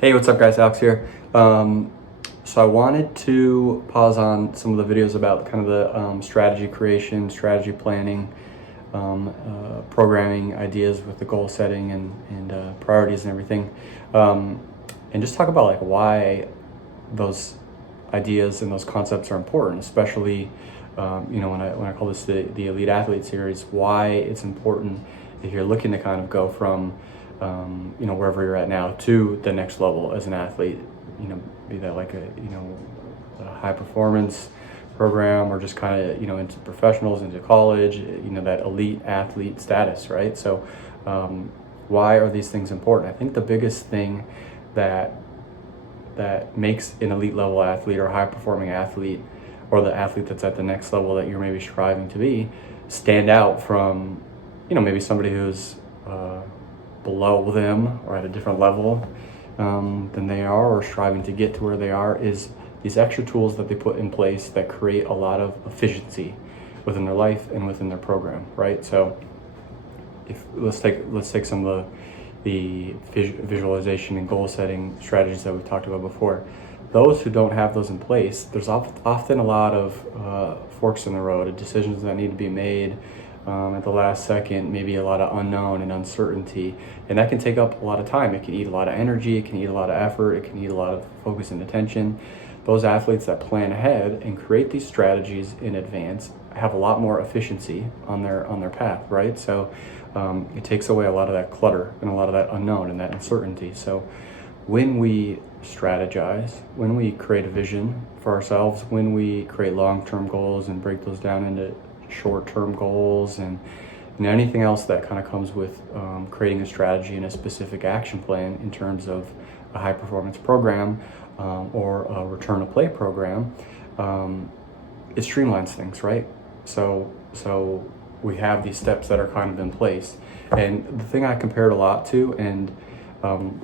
Hey, what's up guys? Alex here. So I wanted to pause on some of the videos about kind of the strategy creation, strategy planning, programming ideas with the goal setting and priorities and everything, and just talk about like why those ideas and those concepts are important, especially when I call this the elite athlete series, why it's important if you're looking to kind of go from wherever you're at now to the next level as an athlete, be that like a high performance program or just kind of, into professionals, into college, that elite athlete status, right? So why are these things important? I think the biggest thing that makes an elite level athlete or high performing athlete, or the athlete that's at the next level that you're maybe striving to be, stand out from, maybe somebody who's below them or at a different level than they are, or striving to get to where they are, is these extra tools that they put in place that create a lot of efficiency within their life and within their program, right? So if let's take some of the visualization and goal setting strategies that we've talked about before. Those who don't have those in place, there's often a lot of forks in the road, decisions that need to be made at the last second, maybe a lot of unknown and uncertainty, and that can take up a lot of time. It can eat a lot of energy, it can eat a lot of effort, it can eat a lot of focus and attention. Those athletes that plan ahead and create these strategies in advance have a lot more efficiency on their path, right? So it takes away a lot of that clutter and a lot of that unknown and that uncertainty. So when we strategize, when we create a vision for ourselves, when we create long-term goals and break those down into short-term goals, and anything else that kind of comes with creating a strategy and a specific action plan in terms of a high-performance program or a return to play program, it streamlines things, right? So we have these steps that are kind of in place. And the thing I compare it a lot to, and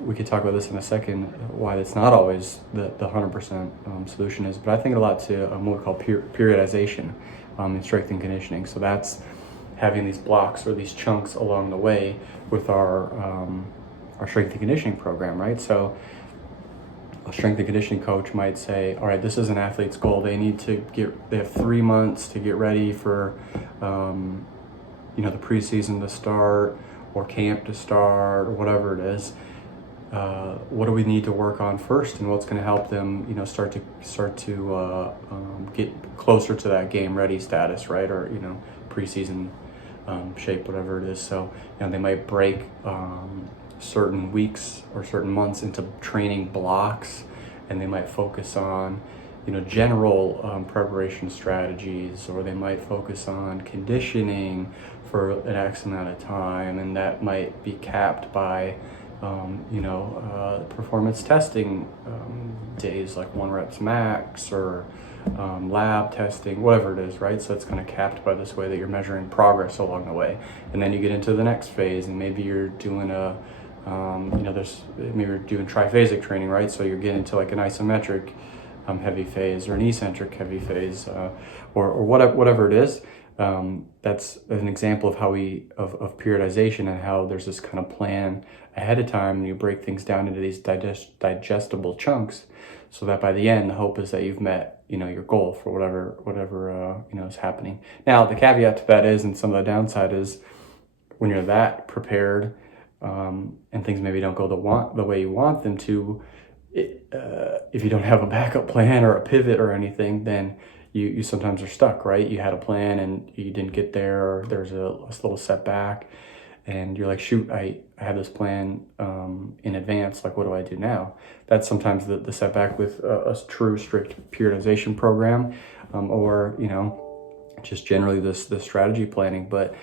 we could talk about this in a second, why it's not always the 100% solution is, but I think it a lot to what we call periodization in strength and conditioning. So that's having these blocks or these chunks along the way with our strength and conditioning program, right? So a strength and conditioning coach might say, all right, this is an athlete's goal. They have 3 months to get ready for, the preseason to start, or camp to start, or whatever it is. What do we need to work on first, and what's going to help them, start to get closer to that game ready status, right? Or preseason shape, whatever it is. So they might break certain weeks or certain months into training blocks, and they might focus on general preparation strategies, or they might focus on conditioning for an X amount of time, and that might be capped by performance testing days, like 1 reps max, or lab testing, whatever it is, right? So it's kind of capped by this way that you're measuring progress along the way. And then you get into the next phase, and maybe you're doing maybe you're doing triphasic training, right? So you're getting to like an isometric heavy phase, or an eccentric heavy phase, or whatever it is. That's an example of how of periodization, and how there's this kind of plan ahead of time, and you break things down into these digestible chunks, so that by the end, the hope is that you've met your goal for whatever is happening. Now, the caveat to that is, and some of the downside is, when you're that prepared and things maybe don't go the way you want them to, if you don't have a backup plan or a pivot or anything, then you sometimes are stuck, right? You had a plan and you didn't get there, or there's a little setback, and you're like, shoot, I had this plan in advance, like what do I do now? That's sometimes the setback with a true strict periodization program, or just generally this strategy planning. But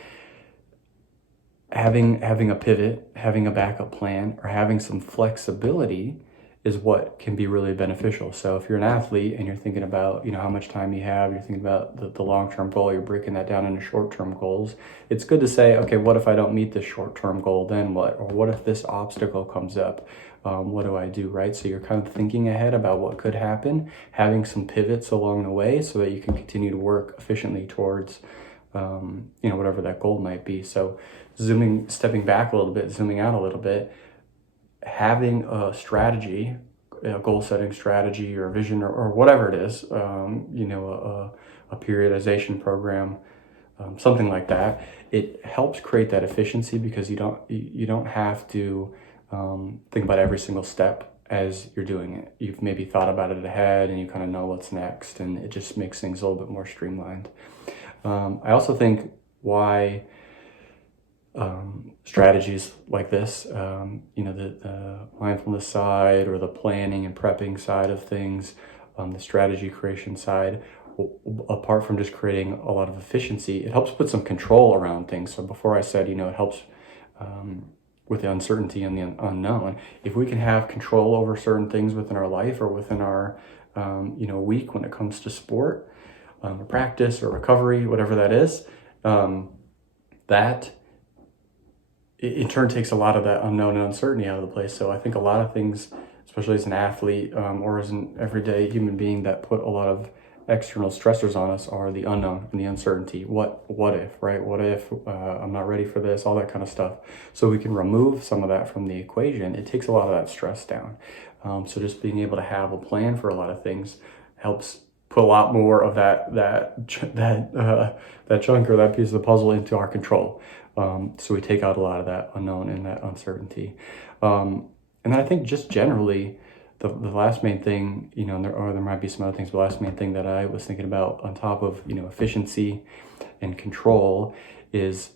having a pivot, having a backup plan, or having some flexibility is what can be really beneficial. So if you're an athlete and you're thinking about, how much time you have, you're thinking about the long-term goal, you're breaking that down into short-term goals, it's good to say, okay, what if I don't meet this short-term goal, then what? Or what if this obstacle comes up? What do I do, right? So you're kind of thinking ahead about what could happen, having some pivots along the way so that you can continue to work efficiently towards whatever that goal might be. So stepping back a little bit, zooming out a little bit, having a strategy, a goal setting strategy or vision or whatever it is, a periodization program, something like that, it helps create that efficiency because you don't have to think about every single step as you're doing it. You've maybe thought about it ahead and you kind of know what's next, and it just makes things a little bit more streamlined. I also think why strategies like this, the mindfulness side or the planning and prepping side of things, the strategy creation side, apart from just creating a lot of efficiency, it helps put some control around things. So before I said, it helps with the uncertainty and the unknown. If we can have control over certain things within our life or within our week when it comes to sport, or practice or recovery, whatever that is, that in turn takes a lot of that unknown and uncertainty out of the place. So I think a lot of things, especially as an athlete or as an everyday human being, that put a lot of external stressors on us are the unknown and the uncertainty. What if, right? What if I'm not ready for this, all that kind of stuff. So we can remove some of that from the equation. It takes a lot of that stress down. So just being able to have a plan for a lot of things helps put a lot more of that chunk or that piece of the puzzle into our control. So we take out a lot of that unknown and that uncertainty. And then I think just generally, the last main thing, and there might be some other things, but the last main thing that I was thinking about on top of, efficiency and control is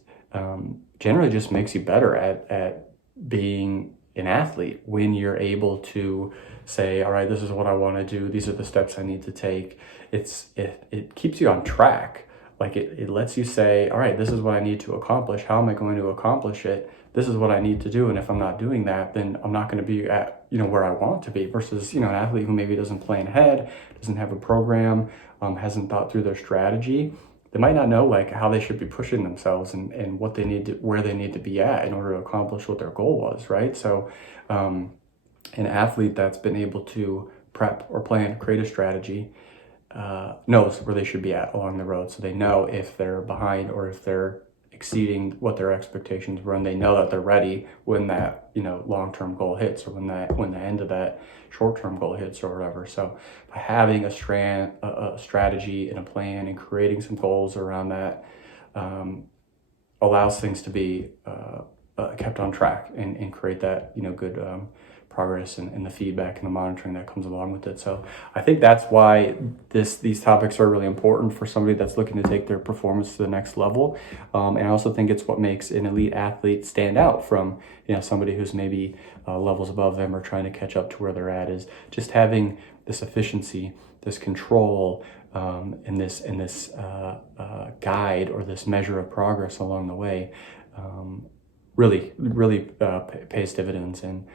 generally just makes you better at being an athlete when you're able to say, all right, this is what I want to do. These are the steps I need to take. It keeps you on track. Like it lets you say, all right, this is what I need to accomplish. How am I going to accomplish it? This is what I need to do. And if I'm not doing that, then I'm not going to be at, where I want to be versus, an athlete who maybe doesn't plan ahead, doesn't have a program, hasn't thought through their strategy. They might not know like how they should be pushing themselves and what they need to, where they need to be at in order to accomplish what their goal was. Right. So, an athlete that's been able to prep or plan, create a strategy, knows where they should be at along the road. So they know if they're behind or if they're exceeding what their expectations were, and they know that they're ready when that long-term goal hits or when the end of that short-term goal hits or whatever. So by having a strategy and a plan and creating some goals around that allows things to be kept on track and create that good progress and the feedback and the monitoring that comes along with it. So I think that's why these topics are really important for somebody that's looking to take their performance to the next level. And I also think it's what makes an elite athlete stand out from somebody who's maybe levels above them or trying to catch up to where they're at, is just having this efficiency, this control, and this guide or this measure of progress along the way. Really pays dividends. And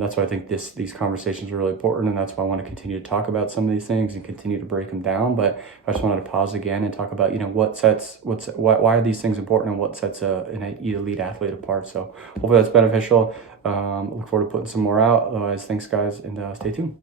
that's why I think these conversations are really important, and that's why I want to continue to talk about some of these things and continue to break them down. But I just wanted to pause again and talk about why are these things important and what sets an elite athlete apart. So hopefully that's beneficial. Look forward to putting some more out. Otherwise, thanks guys, and stay tuned.